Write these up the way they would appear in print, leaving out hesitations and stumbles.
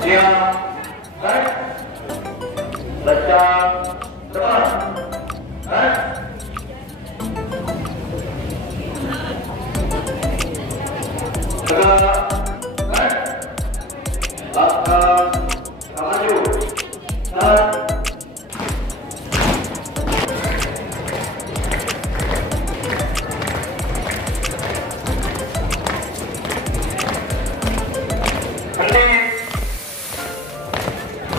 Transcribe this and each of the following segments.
Siap. Baik. Baca depan. Baik. Tegak. Baik. Langkah maju. Dan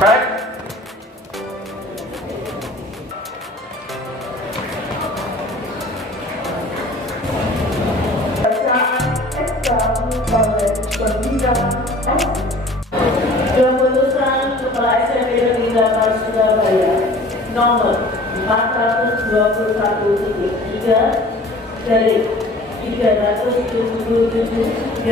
baik. Keputusan Kepala SMP Negeri 8 Surabaya nomor 412-3-1-P8-P8-2023.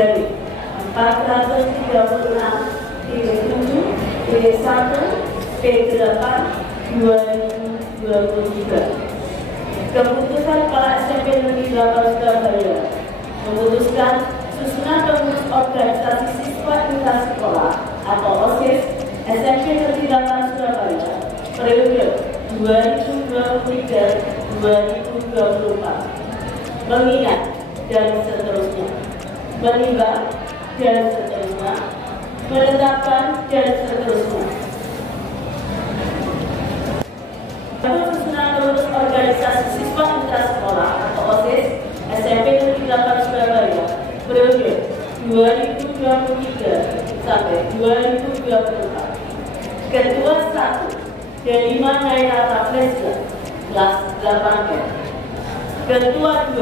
Keputusan Kepala SMP Negeri 8 Surabaya memutuskan susunan pengurus organisasi siswa intrasekolah atau OSIS SMP Negeri 8 Surabaya periode 2023-2024, mengingat dan seterusnya, menimbang dan seterusnya, menetapkan dan seterusnya. Susunan pengurus organisasi siswa intrasekolah atau OSIS SMP Negeri 8 Surabaya periode 2023 sampai 2024. Ketua 1 Delima Naira Rafflesia kelas 8 M. Ketua 2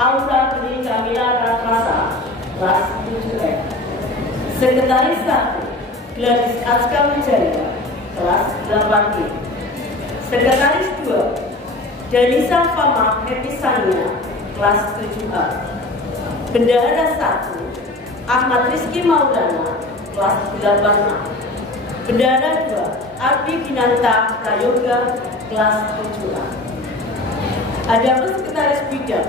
Aura Beni Kamila Rakrasa kelas 7 M. Sekretaris 1 Gladys Aska Wijaya kelas 8 B. Sekretaris 2 Danisa Fama Episania kelas 7A. Bendahara 1 Ahmad Rizky Maulana kelas 8A. Bendahara 2 Ardi Kinanta Prayoga kelas 7A. Adapun Sekretaris Bidang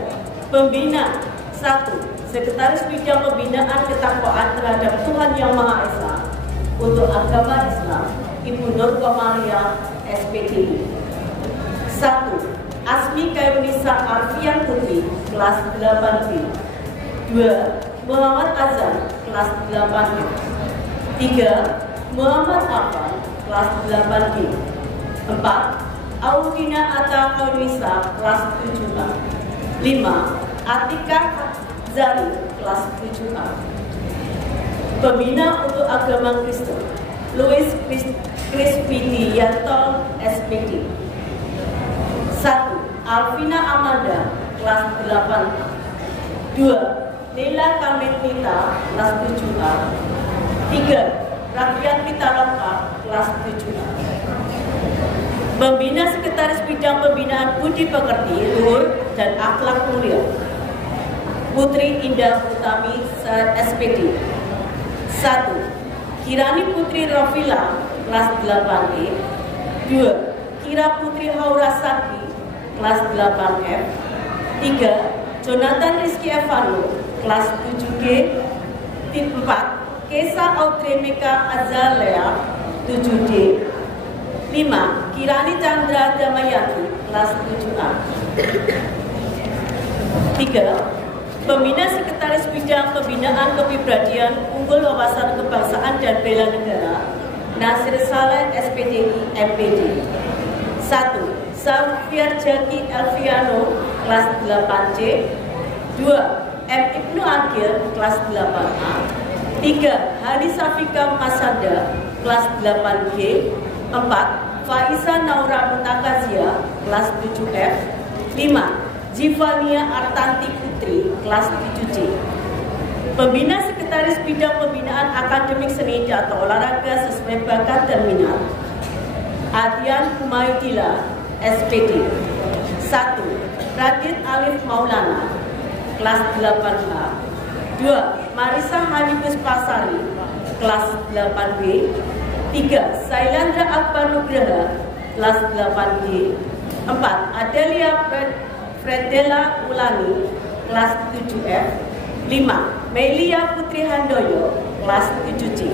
Pembina 1 Sekretaris Bidang Pembinaan Ketakwaan terhadap Tuhan Yang Maha Esa untuk Agama Islam Ibu Nur Komaria SPDI. 1 Asmi Kairunisa Arfian Putri kelas 8B. 2 Muhammad Azan kelas 8B. 3 Muhammad Afan kelas 8B. 4 Audina Atta Kairunisa kelas 7A. 5 Atika Zari kelas 7A. Pembina untuk Agama Kristen Louis Krispidianto SPD. 1 Alvina Amanda kelas 8A. 2 Nela Kametnita kelas 7A. 3 Rakyat Pitaloka kelas 7A. Pembina Sekretaris Bidang Pembinaan Budi Pekerti, Luhur dan Akhlak Mulia Putri Indah Utami SPD. 1 Kirani Putri Rofila kelas 8E. 2 Kira Putri Haura Saki kelas 8F. 3 Jonathan Rizky Evano kelas 7G. 4 Kesa Audrey Meka Azalea 7D. 5 Kirani Chandra Damayati kelas 7A. 3 Pembina Sekretaris Bidang Pembinaan Kepribadian Unggul Wawasan Kebangsaan dan Bela Negara Nasir Saleh SPDI MPD. 1 Safiar Jaki Elviano kelas 8C. 2 M. Ibnu Akil kelas 8A. 3 Hani Safika Masada kelas 8G. 4 Faiza Naura Mutakazia kelas 7F. 5 Jivania Artanti Putri kelas 7C. Pembina Sekretaris Bidang Pembinaan Akademik Seni atau Olahraga sesuai bakat dan minat Adian Humaidila SPD. 1 Radit Alif Maulana kelas 8A. 2 Marisa Hanifus Pasari kelas 8B. 3 Sailandra Akbar Nugraha kelas 8G. 4 Adelia Fredela Ulani kelas 7F. 5 Melia Putri Handoyo kelas 7C.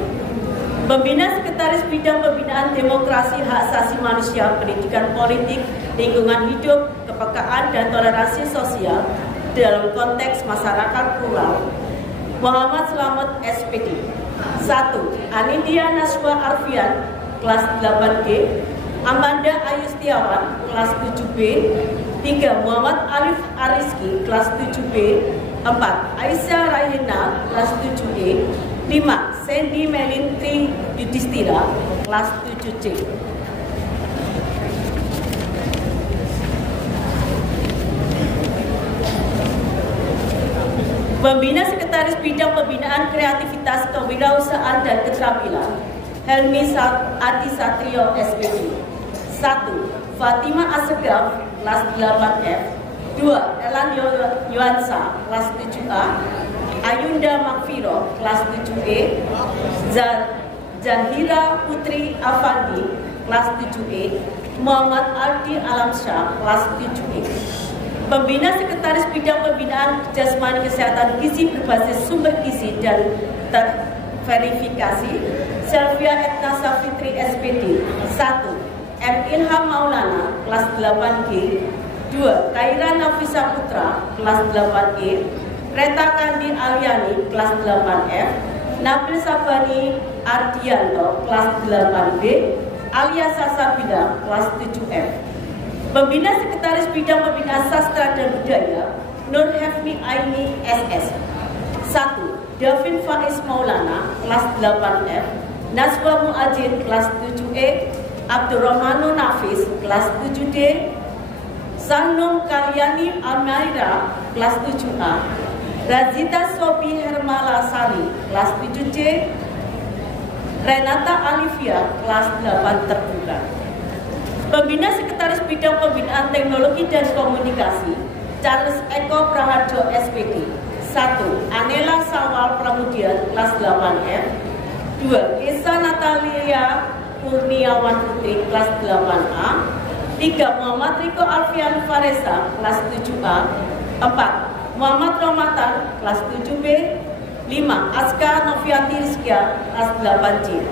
Pembina Sekretaris Bidang Pembinaan Demokrasi, Hak Asasi Manusia, Pendidikan Politik, Lingkungan Hidup, Kepekaan, dan Toleransi Sosial dalam konteks masyarakat rural, Muhammad Slamet SPD. 1. Anindya Naswa Arfian, kelas 8G. Amanda Ayu Setiawan, kelas 7B. 3. Muhammad Alif Ariski, kelas 7B. 4. Aisyah Raihina, kelas 7E. 5. Sandy Melintri Yudhistira, kelas 7C. Pembina Sekretaris Bidang Pembinaan Kreativitas, Kewirausahaan, dan Keterampilan, Helmi Adi Satrio, SPD. 1. Fatima Asegaf, kelas 8F. 2. Elan Yuansa, kelas 7A. Ayunda Makfiro, kelas 7E. Zahira Putri Afandi, kelas 7E. Muhammad Aldi Alamsyah, kelas 7E. Pembina Sekretaris Bidang Pembinaan Jasmani Kesehatan Gizi berbasis sumber gizi dan terverifikasi, Selvia Etna Safitri, SPD. 1. M. Ilham Maulana, kelas 8G. 2. Kaira Nafisa Putra, kelas 8E. Reta Kandi Aliani, kelas 8F. Nabil Sabani Ardianto, kelas 8B. Alia Sasabila, kelas 7F. Pembina Sekretaris Bidang Pembinaan Sastra dan Budaya, Nur Hefni Aini, SS. 1. Davin Faiz Maulana, kelas 8F. Naswa Muajin, kelas 7E. Abdurrahmanu Nafis, kelas 7D. Sanum Kalyani Almaira, kelas 7A. Razita Sobi Hermala Sari, kelas 7C. Renata Alivia, kelas 8 terbuka. Pembina Sekretaris Bidang Pembinaan Teknologi dan Komunikasi, Charles Eko Praharjo, SPD. 1. Anela Sawal Pramudia, kelas 8F. 2. Esa Natalia Kurniawan Putri, kelas 8A. 3. Muhammad Riko Alfian Faresa, kelas 7A. 4. Muhammad Romatan, kelas 7B. 5. Aska Novianti Rizkia, kelas 8C.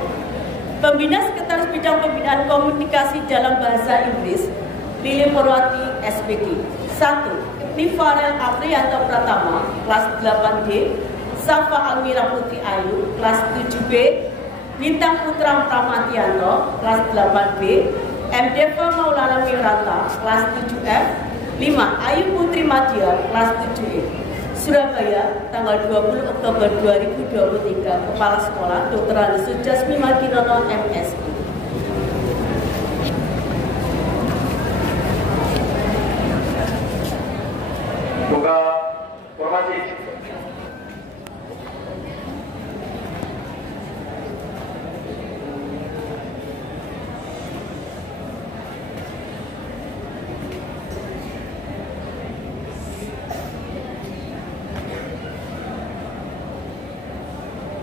Pembina Sekretaris Bidang Pembinaan Komunikasi dalam Bahasa Inggris, Lili Purwati, SPD. 1. Ibni Farel Aprianto Pratama, kelas 8D. Safa Almira Putri Ayu, kelas 7B. Bintang Putra Pramatianto, kelas 8B. M. Deva Maulana Mirata, kelas 7F. 5. Ayu Putri Madia, kelas 7E. Surabaya, tanggal 20 Oktober 2023, Kepala Sekolah Dr. Andesu Jasmi Magirono, MSI. Buka formasi.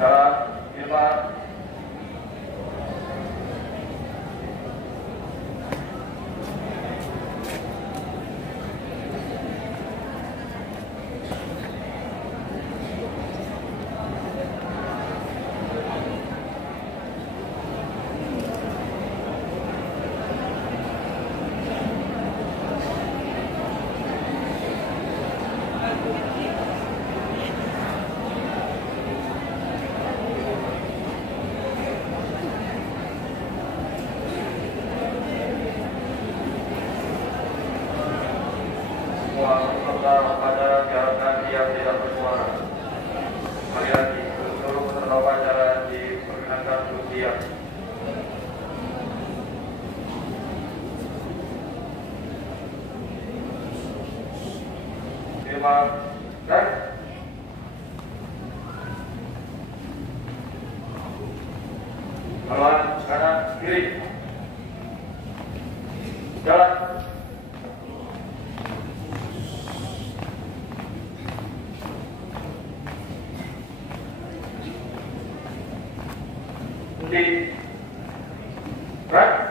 Jalan 5. Peserta upacara diharapkan siap tidak bersuara. Sekali lagi, seluruh peserta upacara diperkenankan untuk diam. Terima kasih. Haluan kanan kiri. Jalan. Di right.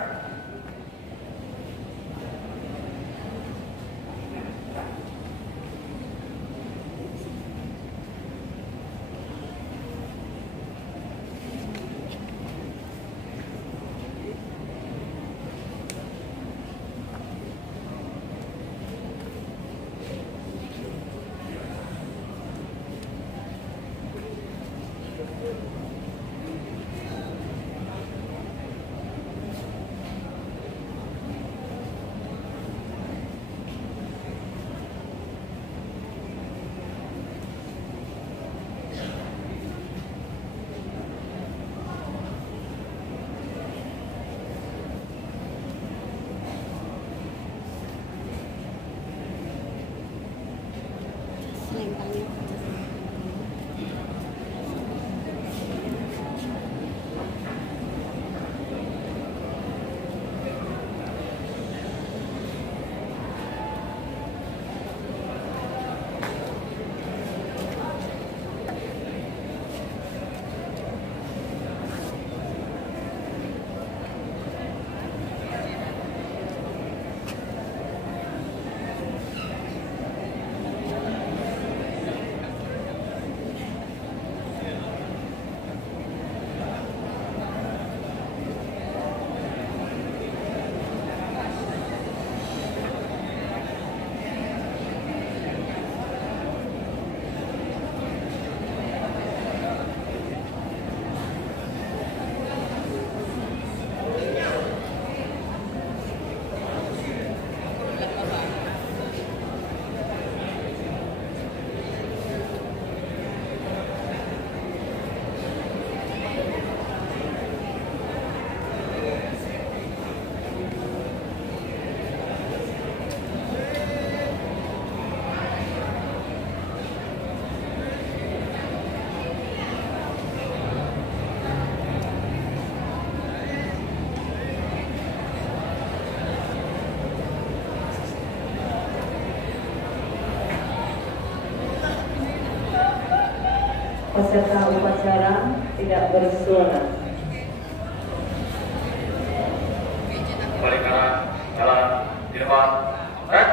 peserta upacara tidak bersuara. Balik kanan, jalan di depan, red.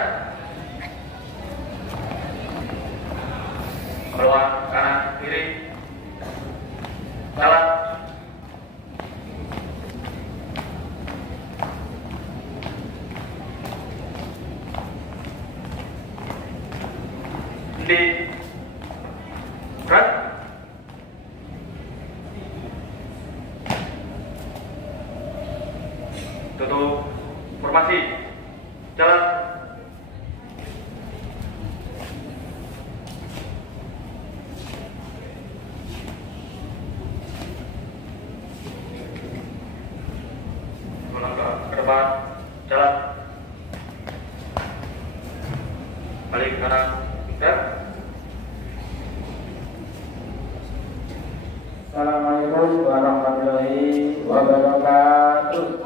Keluar kanan kiri, jalan. Di red. Tutup formasi, jalan. Melangkah ke depan, jalan. Balik ke kanan, ya. Assalamualaikum warahmatullahi wabarakatuh.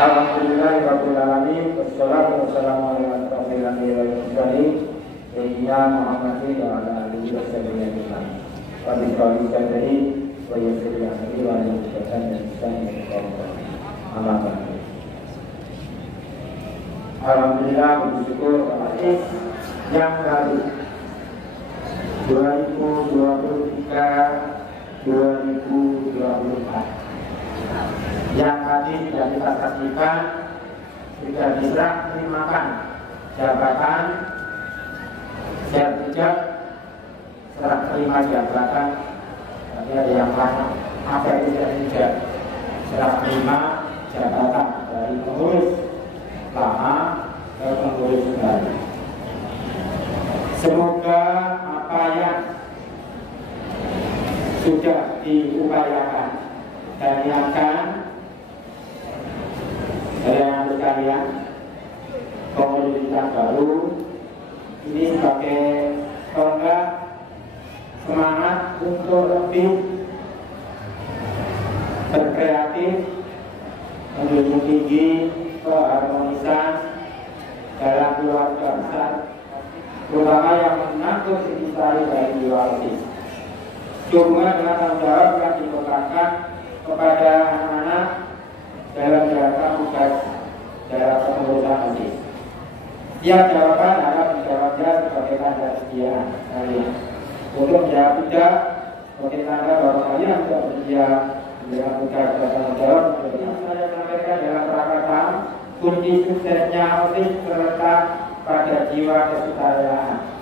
Alhamdulillahirabbil alamin, wassalatu wassalamu ala asyrofil anbiya'i wal mursalin sayyidina Muhammadin wa ala alihi washabihi ajmain. Wa bi qawli sadri wa yassir li amri wa la tushaddan dan lisani qawlan. Amma ba'du. Alhamdulillah, bersyukur kepada yang baru 2023-2024 yang tadi sudah kita saksikan, sudah diserah terimakan jabatan sertifikat serah terima jabatan. Tapi ada yang lain, apa itu sertifikat serah terima jabatan dari pengurus lama ke pengurus baru. Semoga apa yang sudah diupayakan dan yang akan yang sekalian pengurus yang baru ini sebagai tonggak semangat untuk lebih berkreatif, menjunjung tinggi keharmonisan dalam keluarga besar, terutama yang mengatur intisari dari diwaris. Cuma dengan tanggung jawab yang dibebankan kepada anak-anak dalam menjalankan tugas dalam pengurusan masjid. Tiap jawaban akan dijawabnya sebagai tanda kesediaan kalian. Untuk menjawab tidak sebagai tanda bahwa kalian sudah bersedia dalam tugas dan tanggung jawab. Yang saya sampaikan dalam praktek kunci suksesnya OSIS terletak pada jiwa kesukaraan.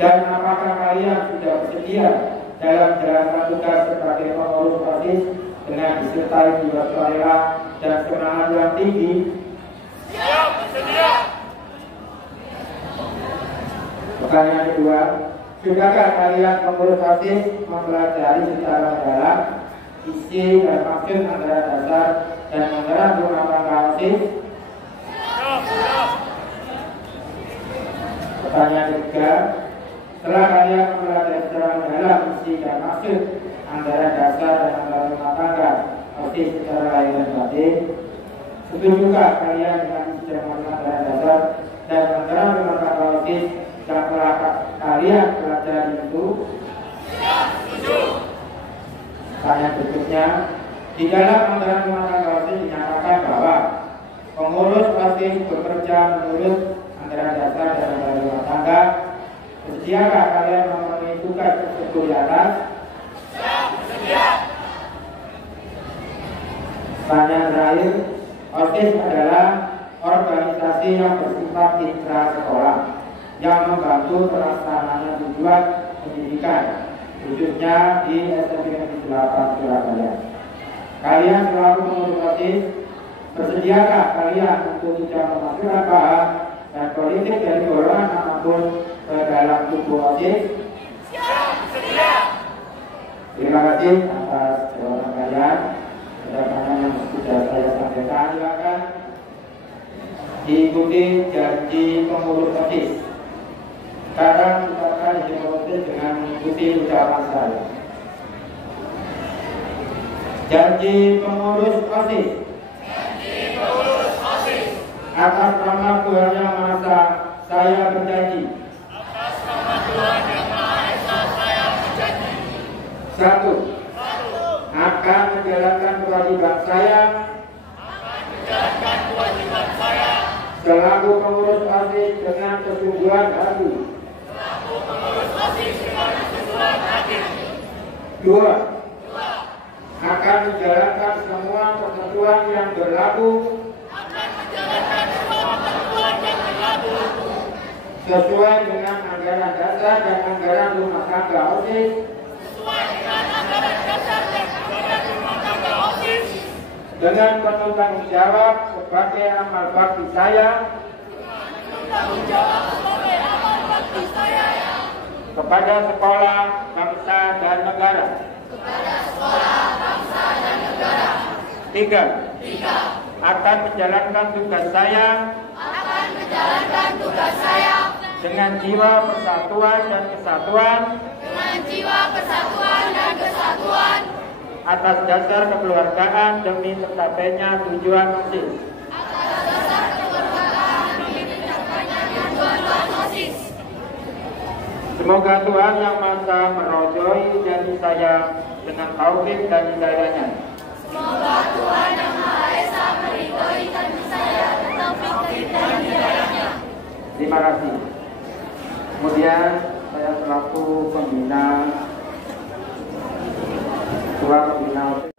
Dan apakah kalian sudah bersedia dalam menjalankan tugas sebagai pengurus OSIS dengan disertai jiwa sukarela dan semangat yang tinggi? Siap, bersedia. Pertanyaan kedua, sudahkah kalian pengurus OSIS mempelajari secara mendalam isi dan maksud anggaran dasar dan anggaran rumah tangga OSIS? Pertanyaan ketiga, setelah kalian mempelajari secara mendalam isi dan maksud anggaran dasar dan anggaran rumah tangga OSIS secara lahir dan batin, setujukah kalian dengan isi dan maksud anggaran dasar dan anggaran rumah tangga OSIS yang telah kalian pelajari itu? Ya, setuju. Pertanyaan berikutnya, di dalam anggaran rumah tangga OSIS dinyatakan bahwa pengurus OSIS bekerja menurut anggaran dasar dan anggaran rumah tangga. Bersediakah kalian memenuhi tugas tersebut di atas? Ya, bersedia. Pertanyaan terakhir, OSIS adalah organisasi yang bersifat intra sekolah yang membantu terlaksananya tujuan pendidikan, khususnya di SMP Negeri 8 Surabaya. Kalian selaku pengurus OSIS, bersediakah kalian untuk tidak memasukkan paham dan politik dari golongan apapun ke dalam tubuh OSIS? Siap, bersedia. Terima kasih atas jawaban kalian. Pertanyaan yang sudah saya sampaikan, silakan diikuti janji pengurus OSIS. Sekarang silakan diikuti dengan mengikuti ucapan saya. Janji pengurus OSIS. Janji pengurus OSIS. Atas nama Tuhan Yang Maha Esa, saya berjanji. Atas nama Tuhan 1. Akan menjalankan kewajiban saya selaku pengurus OSIS dengan kesungguhan hati. 2. Akan menjalankan semua ketentuan yang berlaku sesuai dengan anggaran dasar dan anggaran rumah tangga OSIS dengan penuh tanggung jawab sebagai amal bakti saya kepada sekolah, bangsa, dan negara. 3. Akan menjalankan tugas saya dengan jiwa persatuan dan kesatuan atas dasar kekeluargaan demi tercapainya tujuan OSIS. Semoga Tuhan Yang Maha merojoi janji saya dengan taufik dan hidayahnya. Semoga Tuhan Yang Maha Esa meridhoi janji saya dengan taufik dan hidayahnya. Terima kasih. Kemudian saya selaku pembina Ketua Pembina OSIS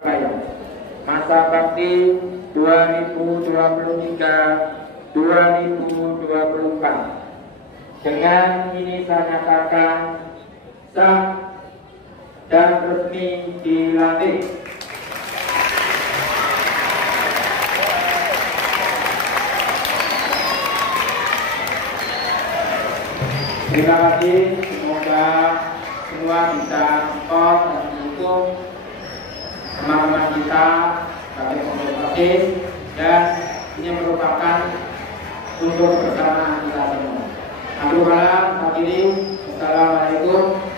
masa bakti 2023-2024 dengan ini saya nyatakan sah dan resmi dilantik. Terima kasih, semoga semua bisa support dan mendukung teman-teman kita sebagai pengurus OSIS, dan ini merupakan untuk kebersamaan kita semua. Assalamualaikum